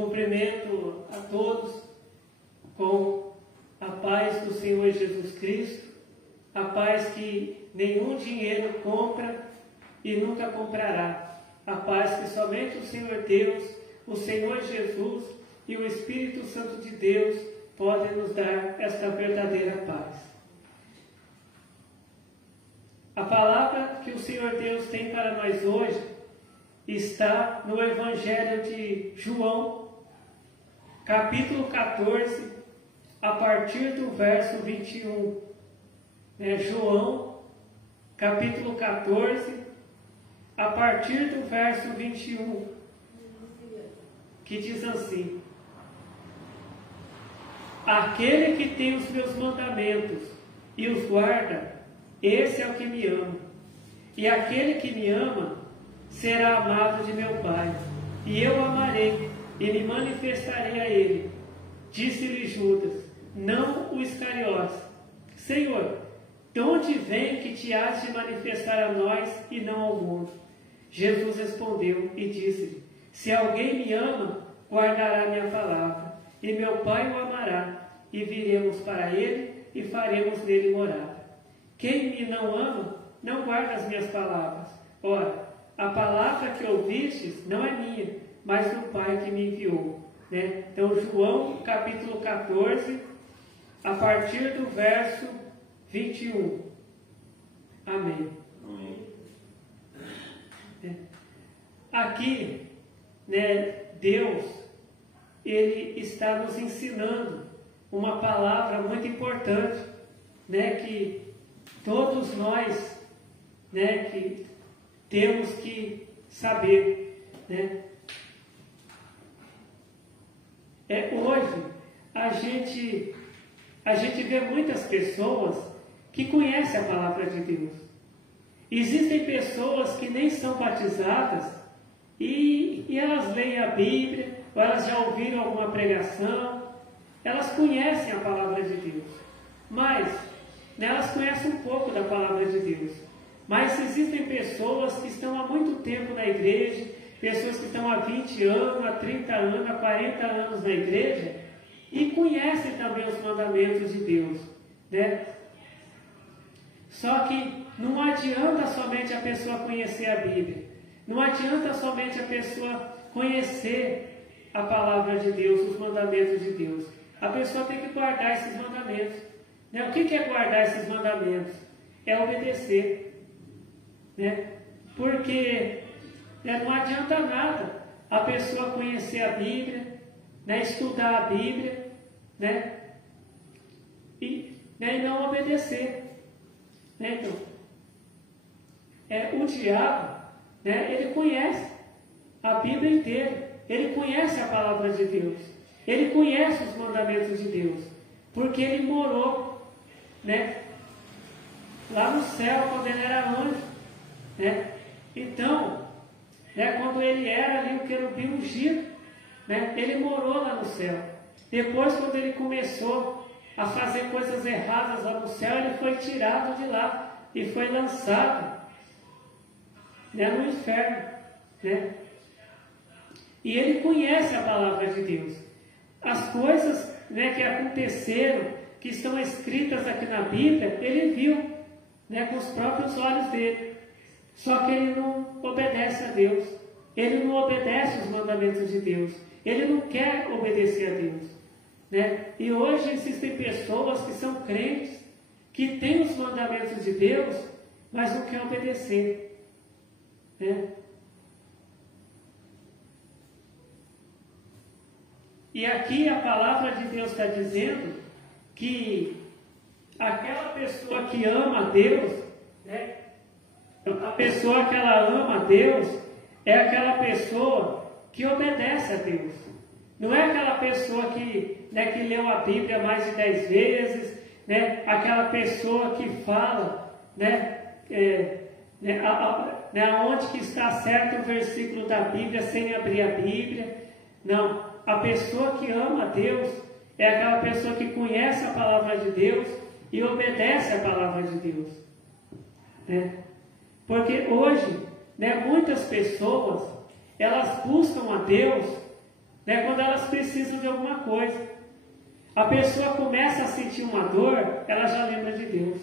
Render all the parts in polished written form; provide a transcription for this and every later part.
cumprimento a todos com a paz do Senhor Jesus Cristo, a paz que nenhum dinheiro compra e nunca comprará, a paz que somente o Senhor Deus, o Senhor Jesus e o Espírito Santo de Deus podem nos dar esta verdadeira paz. A palavra que o Senhor Deus tem para nós hoje está no Evangelho de João, capítulo 14, a partir do verso 21. João, capítulo 14, a partir do verso 21, que diz assim: aquele que tem os meus mandamentos e os guarda, esse é o que me ama. E aquele que me ama será amado de meu Pai, e eu o amarei e me manifestarei a ele. Disse-lhe Judas, não o Iscariotes: Senhor, de onde vem que te has de manifestar a nós e não ao mundo? Jesus respondeu e disse-lhe: se alguém me ama, guardará minha palavra, e meu Pai o amará, e viremos para ele e faremos nele morada. Quem me não ama, não guarda as minhas palavras. Ora, a palavra que ouvistes não é minha, mas do Pai que me enviou. Então, João, capítulo 14, a partir do verso 21. Amém. Aqui, Deus, Ele está nos ensinando uma palavra muito importante, que todos nós, que temos que saber, Hoje, a gente vê muitas pessoas que conhecem a palavra de Deus. Existem pessoas que nem são batizadas e elas leem a Bíblia, ou elas já ouviram alguma pregação, elas conhecem a palavra de Deus, mas elas conhecem um pouco da palavra de Deus. Mas existem pessoas que estão há muito tempo na igreja, pessoas que estão há 20 anos, há 30 anos, há 40 anos na igreja, e conhecem também os mandamentos de Deus, Só que não adianta somente a pessoa conhecer a Bíblia, não adianta somente a pessoa conhecer a palavra de Deus, os mandamentos de Deus. A pessoa tem que guardar esses mandamentos. O que é guardar esses mandamentos? É obedecer. Porque não adianta nada a pessoa conhecer a Bíblia, estudar a Bíblia, e não obedecer. Então, o diabo, ele conhece a Bíblia inteira, ele conhece a palavra de Deus, ele conhece os mandamentos de Deus, porque ele morou, lá no céu quando ele era anjo, Então, quando ele era ali o querubim ungido, ele morou lá no céu. Depois, quando ele começou a fazer coisas erradas lá no céu, ele foi tirado de lá e foi lançado no inferno. E ele conhece a palavra de Deus. As coisas que aconteceram, que estão escritas aqui na Bíblia, ele viu com os próprios olhos dele. Só que ele não obedece a Deus, ele não obedece os mandamentos de Deus, ele não quer obedecer a Deus. E hoje existem pessoas que são crentes, que têm os mandamentos de Deus, mas não querem obedecer. E aqui a palavra de Deus está dizendo que aquela pessoa que ama a Deus, a pessoa que ela ama a Deus é aquela pessoa que obedece a Deus. Não é aquela pessoa que leu a Bíblia mais de 10 vezes, aquela pessoa que fala, aonde que está certo o versículo da Bíblia sem abrir a Bíblia. Não, a pessoa que ama a Deus é aquela pessoa que conhece a palavra de Deus e obedece a palavra de Deus. Porque hoje, muitas pessoas, elas buscam a Deus, né, quando elas precisam de alguma coisa. A pessoa começa a sentir uma dor, ela já lembra de Deus.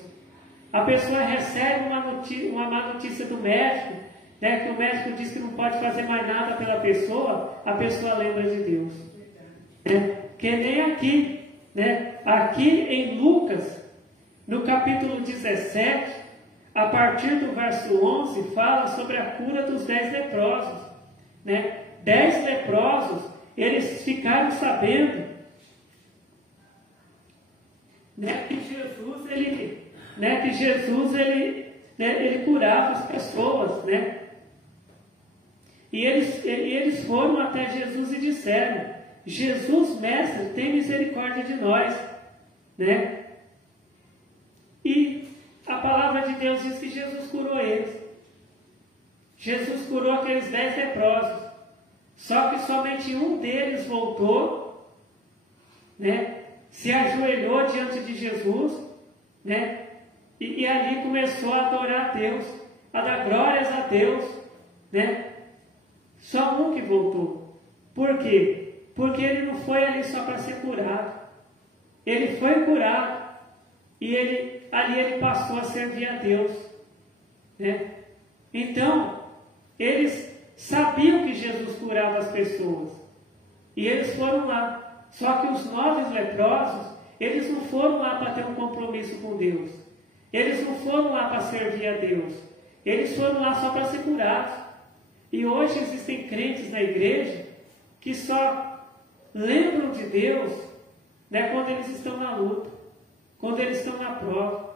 A pessoa recebe uma má notícia do médico, né, que o médico diz que não pode fazer mais nada pela pessoa, a pessoa lembra de Deus. Né? Que nem aqui, né? Aqui em Lucas, no capítulo 17, a partir do verso 11, fala sobre a cura dos 10 leprosos. Né? 10 leprosos, eles ficaram sabendo, né, que Jesus ele curava as pessoas, né? E eles foram até Jesus e disseram: Jesus, mestre, tem misericórdia de nós, né? E a palavra de Deus diz que Jesus curou eles. Jesus curou aqueles 10 leprosos. Só que somente um deles voltou, né? Se ajoelhou diante de Jesus, né? E ali começou a adorar a Deus, a dar glórias a Deus, né? Só um que voltou. Por quê? Porque ele não foi ali só para ser curado. Ele foi curado e ali ele passou a servir a Deus, né? Então, eles sabiam que Jesus curava as pessoas e eles foram lá. Só que os 9 leprosos, eles não foram lá para ter um compromisso com Deus. Eles não foram lá para servir a Deus. Eles foram lá só para ser curados. E hoje existem crentes na igreja que só lembram de Deus, né, quando eles estão na luta, quando eles estão na prova.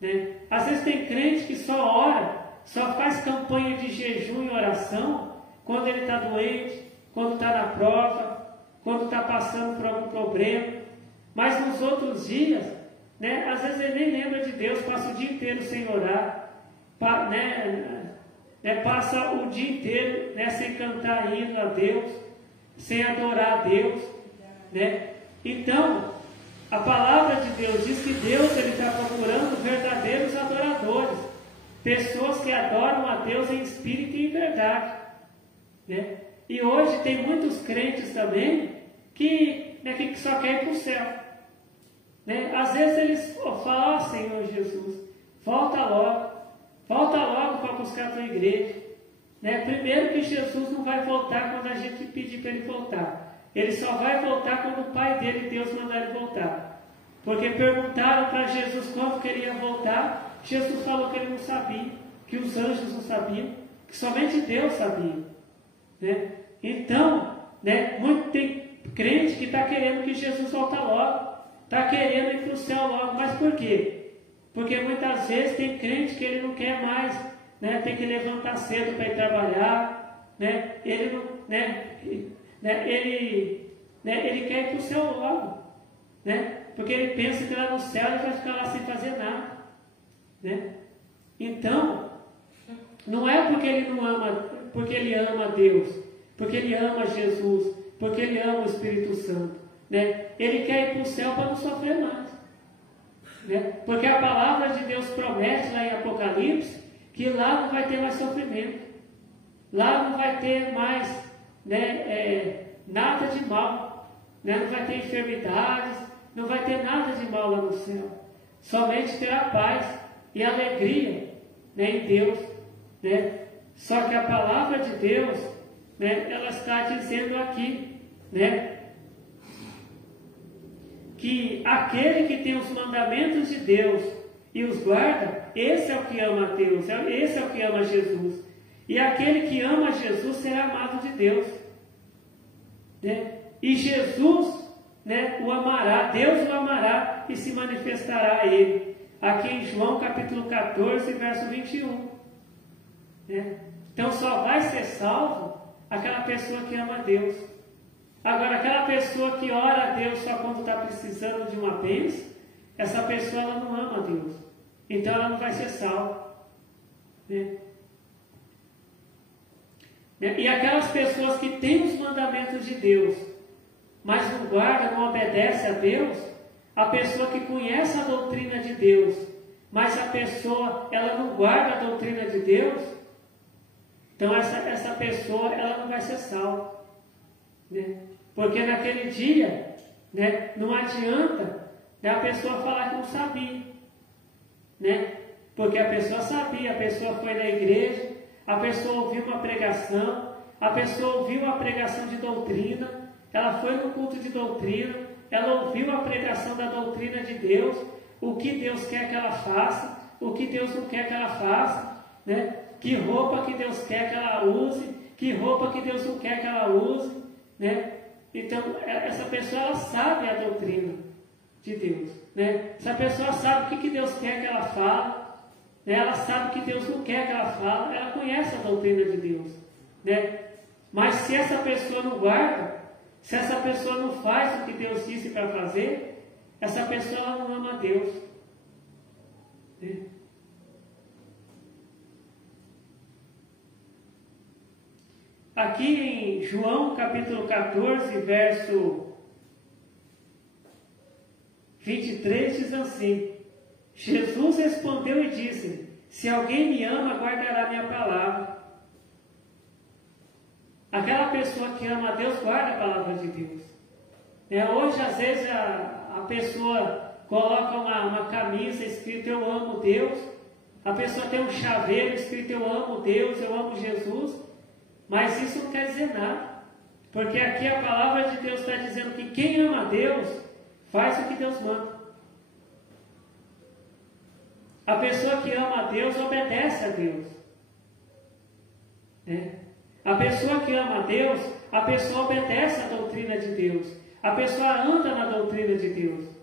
Né? Às vezes tem crente que só ora, só faz campanha de jejum e oração quando ele está doente, quando está na prova, quando está passando por algum problema. Mas nos outros dias, né, às vezes ele nem lembra de Deus, passa o dia inteiro sem orar, passa o dia inteiro, né, sem cantar hino a Deus, sem adorar a Deus. Né? Então, a palavra de Deus diz que Deus está procurando verdadeiros adoradores, pessoas que adoram a Deus em espírito e em verdade. Né? E hoje tem muitos crentes também que só querem ir para o céu. Né? Às vezes eles falam: Senhor Jesus, volta logo para buscar a tua igreja. Né? Primeiro que Jesus não vai voltar quando a gente pedir para ele voltar. Ele só vai voltar quando o Pai dele, Deus, mandar ele voltar. Porque perguntaram para Jesus quando queria voltar. Jesus falou que ele não sabia, que os anjos não sabiam, que somente Deus sabia. Né? Então, né, tem crente que está querendo que Jesus volte logo, está querendo ir para o céu logo. Mas por quê? Porque muitas vezes tem crente que ele não quer mais, né, tem que levantar cedo para ir trabalhar, né, ele quer ir para o céu logo, né, porque ele pensa que lá no céu ele vai ficar lá sem fazer nada. Né? Então, não é porque ele não ama, porque ele ama Deus, porque ele ama Jesus, porque ele ama o Espírito Santo. Né? Ele quer ir para o céu para não sofrer mais. Né? Porque a palavra de Deus promete lá em Apocalipse que lá não vai ter mais sofrimento, lá não vai ter mais, né, nada de mal, né? Não vai ter enfermidades, não vai ter nada de mal lá no céu, somente terá paz e alegria, né, em Deus. Né? Só que a palavra de Deus, né, ela está dizendo aqui, né, que aquele que tem os mandamentos de Deus e os guarda, esse é o que ama a Deus, esse é o que ama Jesus. E aquele que ama Jesus será amado de Deus. Né? E Jesus, né, o amará, Deus o amará e se manifestará a ele. Aqui em João capítulo 14, verso 21. Né? Então só vai ser salvo aquela pessoa que ama a Deus. Agora, aquela pessoa que ora a Deus só quando está precisando de uma bênção, essa pessoa ela não ama a Deus. Então ela não vai ser salva. Né? E aquelas pessoas que têm os mandamentos de Deus, mas não guarda, não obedece a Deus, a pessoa que conhece a doutrina de Deus, mas a pessoa ela não guarda a doutrina de Deus, então essa pessoa ela não vai ser salva. né? Porque naquele dia, né, não adianta, né, a pessoa falar que não sabia, né? Porque a pessoa sabia, a pessoa foi na igreja, a pessoa ouviu uma pregação, a pessoa ouviu a pregação de doutrina, ela foi no culto de doutrina, ela ouviu a pregação da doutrina de Deus, o que Deus quer que ela faça, o que Deus não quer que ela faça, né? Que roupa que Deus quer que ela use, que roupa que Deus não quer que ela use, né? Então, essa pessoa, ela sabe a doutrina de Deus, né? Essa pessoa sabe o que Deus quer que ela fale, né? Ela sabe o que Deus não quer que ela fale, ela conhece a doutrina de Deus, né? Mas se essa pessoa não guarda, se essa pessoa não faz o que Deus disse para fazer, essa pessoa ela não ama a Deus, né? Aqui em João capítulo 14, verso 23, diz assim: Jesus respondeu e disse: se alguém me ama, guardará minha palavra. Aquela pessoa que ama a Deus, guarda a palavra de Deus. Hoje, às vezes, a pessoa coloca uma camisa escrito eu amo Deus, a pessoa tem um chaveiro escrito eu amo Deus, eu amo Jesus, mas isso não quer dizer nada, porque aqui a palavra de Deus está dizendo que quem ama a Deus faz o que Deus manda. A pessoa que ama a Deus obedece a Deus, né? A pessoa que ama a Deus, a pessoa obedece a doutrina de Deus, a pessoa anda na doutrina de Deus,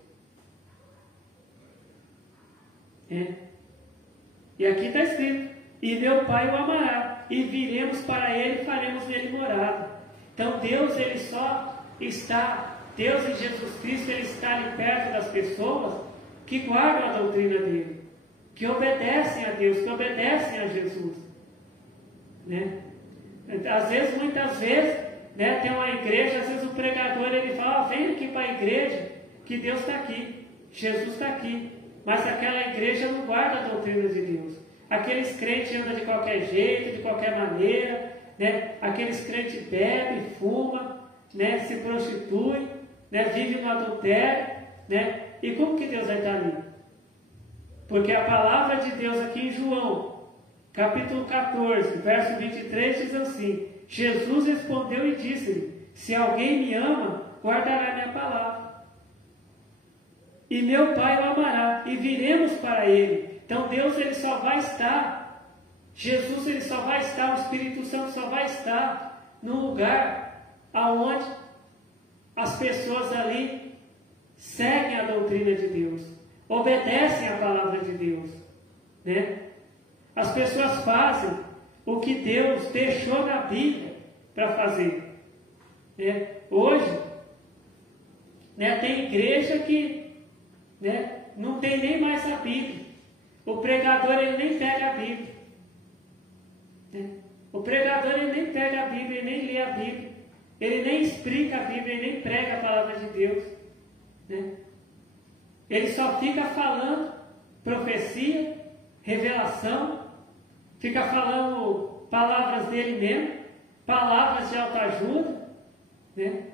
E aqui está escrito: e meu Pai o amará, e viremos para ele e faremos nele morada. Então Deus, ele só está, Deus em Jesus Cristo, ele está ali perto das pessoas que guardam a doutrina dele, que obedecem a Deus, que obedecem a Jesus, né? Às vezes, muitas vezes, né, tem uma igreja, às vezes o pregador ele fala: vem aqui para a igreja, que Deus está aqui, Jesus está aqui. Mas aquela igreja não guarda a doutrina de Deus. Aqueles crentes andam de qualquer jeito, de qualquer maneira, né? Aqueles crentes bebem, fumam, né? Se prostituem, né? Vivem no adultério, né? E como que Deus vai estar ali? Porque a palavra de Deus aqui em João, capítulo 14, verso 23, diz assim: Jesus respondeu e disse-lhe: se alguém me ama, guardará minha palavra. E meu Pai o amará, e viremos para ele. Então Deus, ele só vai estar, Jesus, ele só vai estar, o Espírito Santo só vai estar num lugar aonde as pessoas ali seguem a doutrina de Deus, obedecem a palavra de Deus, né? As pessoas fazem o que Deus deixou na Bíblia para fazer, né? Hoje, né, tem igreja que, né, não tem nem mais a Bíblia. O pregador, ele nem pega a Bíblia, né? O pregador, ele nem pega a Bíblia, ele nem lê a Bíblia, ele nem explica a Bíblia, ele nem prega a palavra de Deus, né? Ele só fica falando profecia, revelação, fica falando palavras dele mesmo, palavras de autoajuda, né?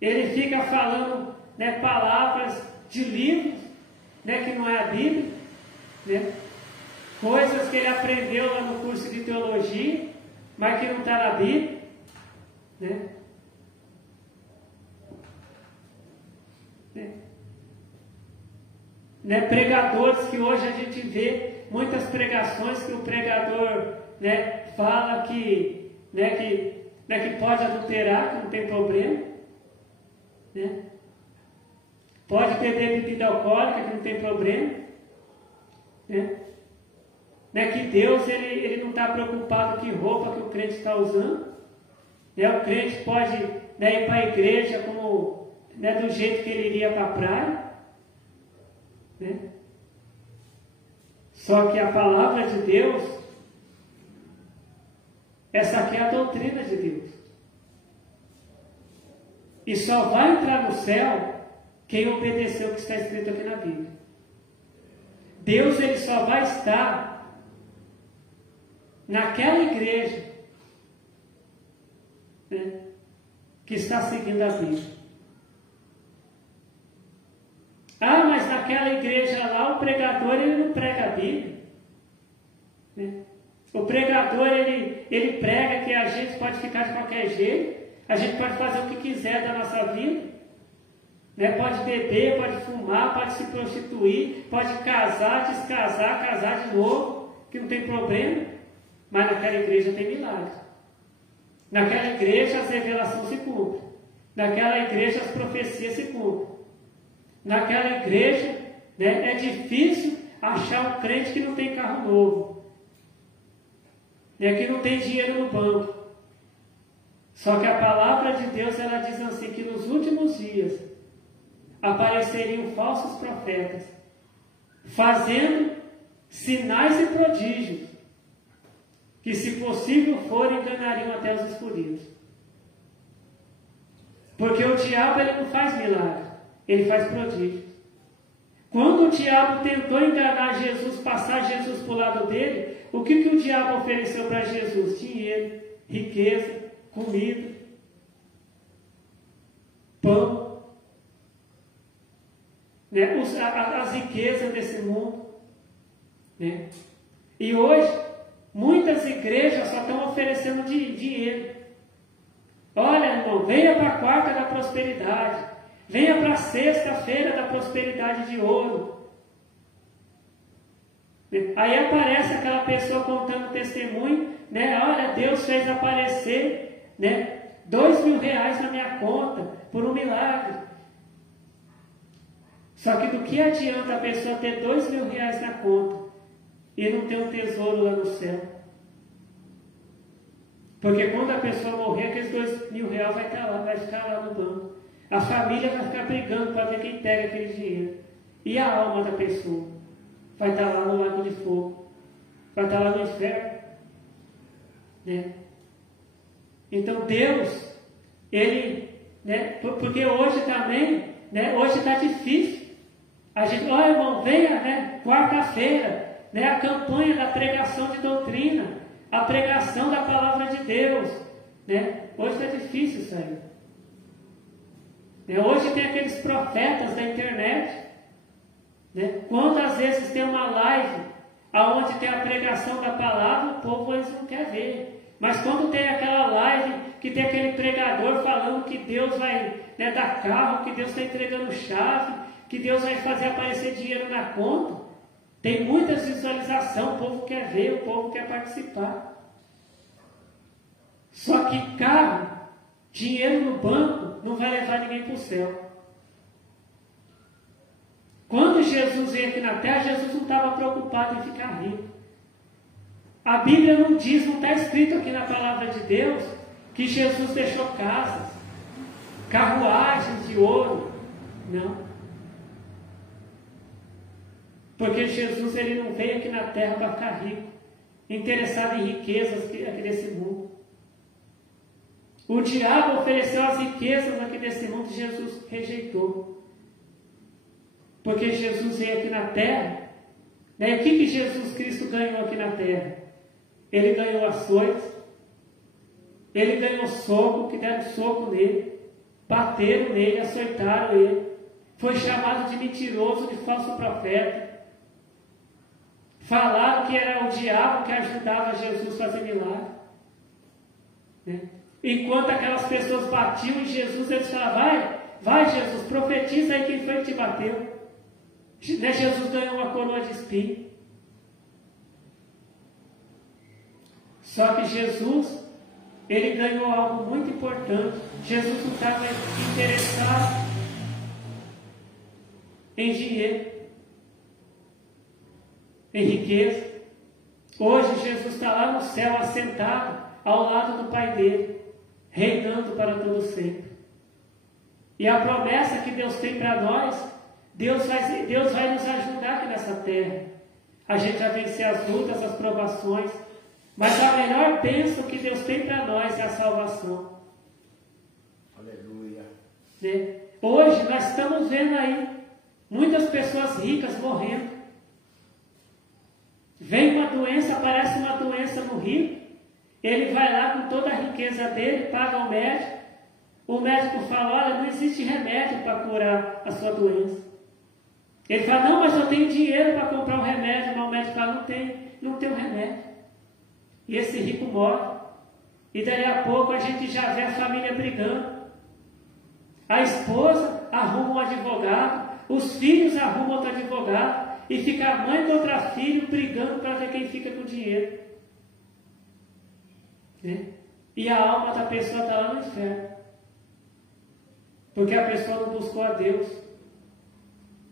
Ele fica falando, né, palavras de livros, né, que não é a Bíblia, né? Coisas que ele aprendeu lá no curso de teologia, mas que não está na Bíblia, né? Pregadores que hoje a gente vê muitas pregações que o pregador, né, fala que pode adulterar, que não tem problema, né? Pode beber bebida alcoólica, que não tem problema, né? Que Deus, ele não está preocupado com que roupa que o crente está usando, né? O crente pode, né, ir para a igreja como, né, do jeito que ele iria para a praia, né? Só que a palavra de Deus, essa aqui é a doutrina de Deus, e só vai entrar no céu quem obedeceu o que está escrito aqui na Bíblia. Deus, ele só vai estar naquela igreja, né, que está seguindo a Bíblia. Ah, mas naquela igreja lá o pregador ele não prega a Bíblia. Né? O pregador ele prega que a gente pode ficar de qualquer jeito, a gente pode fazer o que quiser da nossa vida. Né? Pode beber, pode fumar, pode se prostituir, pode casar, descasar, casar de novo, que não tem problema. Mas naquela igreja tem milagre. Naquela igreja as revelações se cumprem. Naquela igreja as profecias se cumprem. Naquela igreja, né, é difícil achar um crente que não tem carro novo, né, que não tem dinheiro no banco. Só que a palavra de Deus ela diz assim, que nos últimos dias apareceriam falsos profetas, fazendo sinais e prodígios, que se possível for enganariam até os escolhidos. Porque o diabo ele não faz milagre, ele faz prodígios. Quando o diabo tentou enganar Jesus, passar Jesus para o lado dele, o que o diabo ofereceu para Jesus? Dinheiro, riqueza, comida, pão, né? As riquezas desse mundo. Né? E hoje, muitas igrejas só estão oferecendo dinheiro. Olha, irmão, venha para a quarta da prosperidade. Venha para a sexta-feira da prosperidade de ouro. Aí aparece aquela pessoa contando testemunho, né? Olha, Deus fez aparecer, né, R$2.000 na minha conta por um milagre. Só que do que adianta a pessoa ter R$2.000 na conta e não ter um tesouro lá no céu? Porque quando a pessoa morrer, aqueles R$2.000 vai ficar lá no banco. A família vai ficar brigando para ver quem pega aquele dinheiro. E a alma da pessoa vai estar lá no lago de fogo. Vai estar lá no inferno. Né? Então Deus, Ele, né, porque hoje também, né, hoje está difícil. A gente, olha irmão, venha, né, quarta-feira, né, a campanha da pregação de doutrina, a pregação da palavra de Deus. Né? Hoje está difícil isso aí. Hoje tem aqueles profetas da internet, né? Quando às vezes tem uma live onde tem a pregação da palavra, o povo eles não quer ver. Mas quando tem aquela live que tem aquele pregador falando que Deus vai, né, dar carro, que Deus está entregando chave, que Deus vai fazer aparecer dinheiro na conta, tem muita visualização, o povo quer ver, o povo quer participar. Só que carro, dinheiro no banco, não vai levar ninguém para o céu. Quando Jesus veio aqui na terra, Jesus não estava preocupado em ficar rico. A Bíblia não diz, não está escrito aqui na palavra de Deus, que Jesus deixou casas, carruagens de ouro. Não. Porque Jesus ele não veio aqui na terra para ficar rico, interessado em riquezas aqui desse mundo. O diabo ofereceu as riquezas aqui desse mundo e Jesus rejeitou. Porque Jesus veio aqui na terra. Né? E o que Jesus Cristo ganhou aqui na terra? Ele ganhou açoites. Ele ganhou soco, que deram soco nele. Bateram nele, açoitaram ele. Foi chamado de mentiroso, de falso profeta. Falaram que era o diabo que ajudava Jesus a fazer milagre. Né? Enquanto aquelas pessoas batiam em Jesus, eles falavam, vai Jesus, profetiza aí quem foi que te bateu. Né? Jesus ganhou uma coroa de espinho. Só que Jesus, ele ganhou algo muito importante. Jesus não estava interessado em dinheiro, em riqueza. Hoje Jesus está lá no céu, assentado ao lado do Pai dele, reinando para todo sempre. E a promessa que Deus tem para nós, Deus vai nos ajudar aqui nessa terra. A gente vai vencer as lutas, as provações, mas a melhor bênção que Deus tem para nós é a salvação. Aleluia. Né? Hoje nós estamos vendo aí muitas pessoas ricas morrendo. Vem uma doença, aparece uma doença no rico, ele vai lá com toda a riqueza dele, paga o médico, o médico fala, olha, não existe remédio para curar a sua doença. Ele fala, não, mas eu tenho dinheiro para comprar um remédio, mas o médico fala, não tem um remédio. E esse rico morre. E daí a pouco a gente já vê a família brigando. A esposa arruma um advogado, os filhos arrumam outro advogado, e fica a mãe contra filho brigando para ver quem fica com o dinheiro. Né? E a alma da pessoa está lá no inferno. Porque a pessoa não buscou a Deus.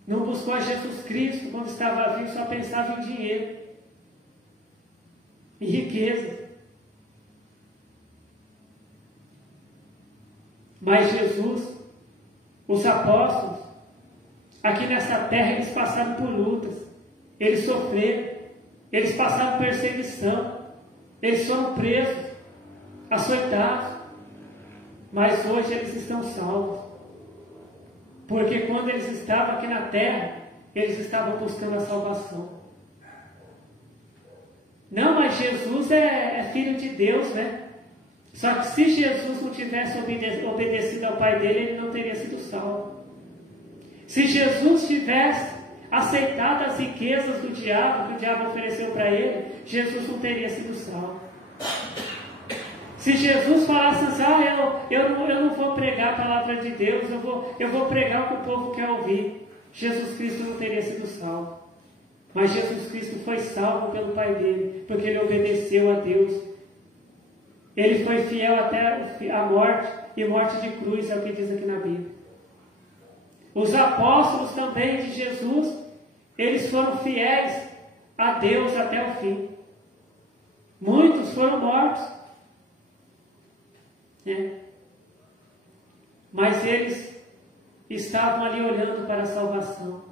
Não buscou a Jesus Cristo. Quando estava vivo só pensava em dinheiro. Em riqueza. Mas Jesus, os apóstolos, aqui nessa terra eles passaram por lutas. Eles sofreram. Eles passaram perseguição. Eles foram presos, açoitados. Mas hoje eles estão salvos. Porque quando eles estavam aqui na terra, eles estavam buscando a salvação. Não, mas Jesus é filho de Deus, né? Só que se Jesus não tivesse obedecido ao Pai dele, ele não teria sido salvo. Se Jesus tivesse aceitado as riquezas do diabo, que o diabo ofereceu para ele, Jesus não teria sido salvo. Se Jesus falasse assim, eu não vou pregar a palavra de Deus, eu vou pregar o que o povo quer ouvir, Jesus Cristo não teria sido salvo. Mas Jesus Cristo foi salvo pelo Pai dele, porque ele obedeceu a Deus. Ele foi fiel até a morte, e morte de cruz, é o que diz aqui na Bíblia. Os apóstolos também de Jesus, eles foram fiéis a Deus até o fim. Muitos foram mortos. Mas eles estavam ali olhando para a salvação.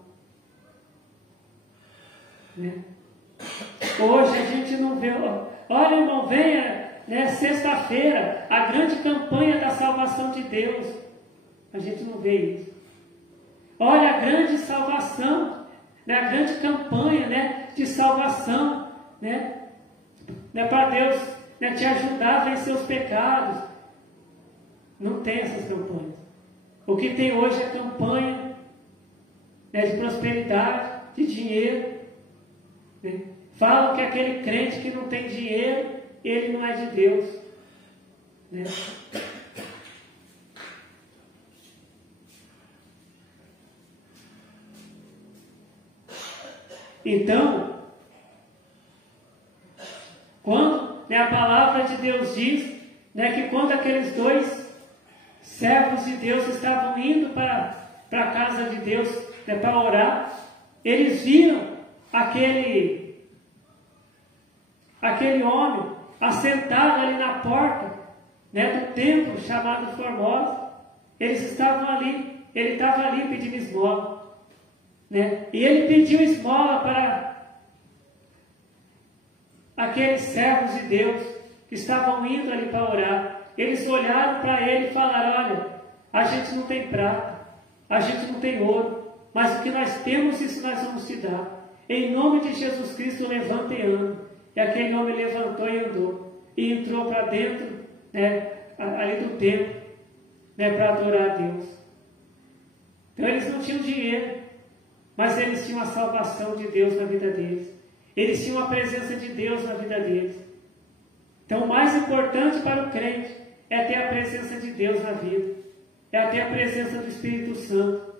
Hoje a gente não vê. Olha, irmão, venha, sexta-feira, a grande campanha da salvação de Deus. A gente não vê isso. Olha, a grande salvação, a grande campanha de salvação, para Deus te ajudar a vencer os pecados. Não tem essas campanhas. O que tem hoje é campanha de prosperidade, de dinheiro. Falam que aquele crente que não tem dinheiro, ele não é de Deus. Então, quando a palavra de Deus diz que quando aqueles dois servos de Deus estavam indo para a casa de Deus para orar, eles viram aquele homem assentado ali na porta do templo chamado Formosa. Eles estavam ali, ele estava ali pedindo esmola, e ele pediu esmola para aqueles servos de Deus que estavam indo ali para orar. Eles olharam para ele e falaram, olha, a gente não tem prata, a gente não tem ouro, mas o que nós temos, isso nós vamos te dar. Em nome de Jesus Cristo, levanta e anda. E aquele homem levantou e andou, e entrou para dentro, ali do templo, para adorar a Deus. Então eles não tinham dinheiro, mas eles tinham a salvação de Deus na vida deles. Eles tinham a presença de Deus na vida deles. Então o mais importante para o crente é ter a presença de Deus na vida, é ter a presença do Espírito Santo.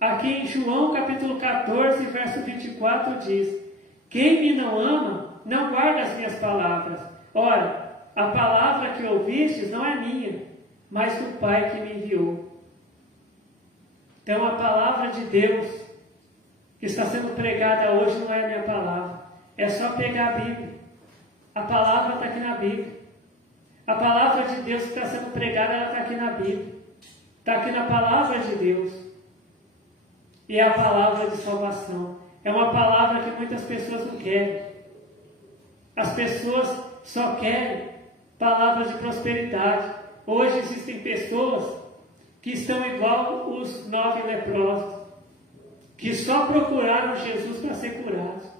Aqui em João capítulo 14, verso 24 diz, quem me não ama, não guarda as minhas palavras. Ora, a palavra que ouvistes não é minha, mas do Pai que me enviou. Então a palavra de Deus que está sendo pregada hoje não é a minha palavra. É só pegar a Bíblia. A palavra está aqui na Bíblia. A palavra de Deus que está sendo pregada, ela está aqui na Bíblia. Está aqui na palavra de Deus. E é a palavra de salvação. É uma palavra que muitas pessoas não querem. As pessoas só querem palavras de prosperidade. Hoje existem pessoas que estão igual os 9 leprosos, que só procuraram Jesus para ser curados.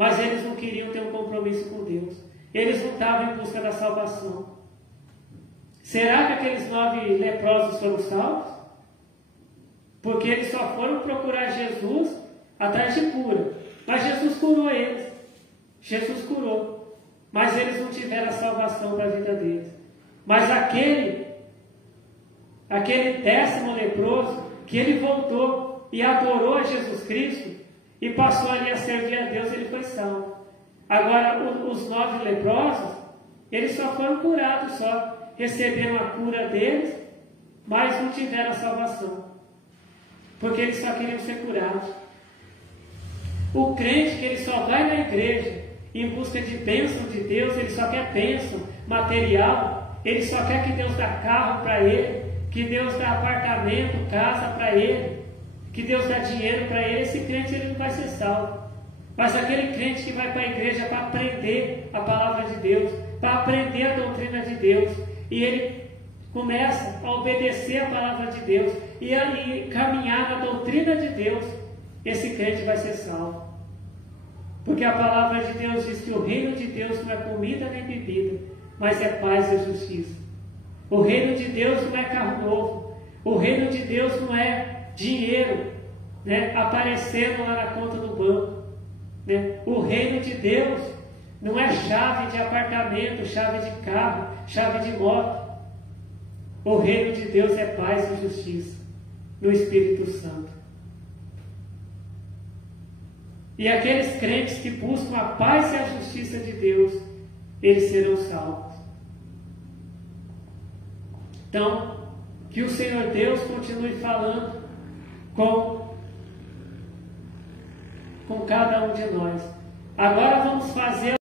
mas eles não queriam ter um compromisso com Deus. Eles não estavam em busca da salvação. Será que aqueles 9 leprosos foram salvos? Porque eles só foram procurar Jesus atrás de cura. Mas Jesus curou eles. Jesus curou. Mas eles não tiveram a salvação para a vida deles. Mas aquele 10º leproso, que ele voltou e adorou a Jesus Cristo e passou ali a servir a Deus, ele foi salvo. Agora, os 9 leprosos, eles só foram curados, só receberam a cura deles, mas não tiveram a salvação, porque eles só queriam ser curados. O crente que ele só vai na igreja em busca de bênção de Deus, ele só quer bênção material, ele só quer que Deus dê carro para ele, que Deus dê apartamento, casa para ele, que Deus dê dinheiro para ele. Esse crente ele não vai ser salvo. Mas aquele crente que vai para a igreja para aprender a palavra de Deus, para aprender a doutrina de Deus, e ele começa a obedecer a palavra de Deus e a caminhar na doutrina de Deus, esse crente vai ser salvo. Porque a palavra de Deus diz que o reino de Deus não é comida nem bebida, mas é paz e justiça. O reino de Deus não é carro novo. O reino de Deus não é dinheiro, né, aparecendo lá na conta do banco. Né? O reino de Deus não é chave de apartamento, chave de carro, chave de moto. O reino de Deus é paz e justiça no Espírito Santo. E aqueles crentes que buscam a paz e a justiça de Deus, eles serão salvos. Então, que o Senhor Deus continue falando com cada um de nós. Agora vamos fazer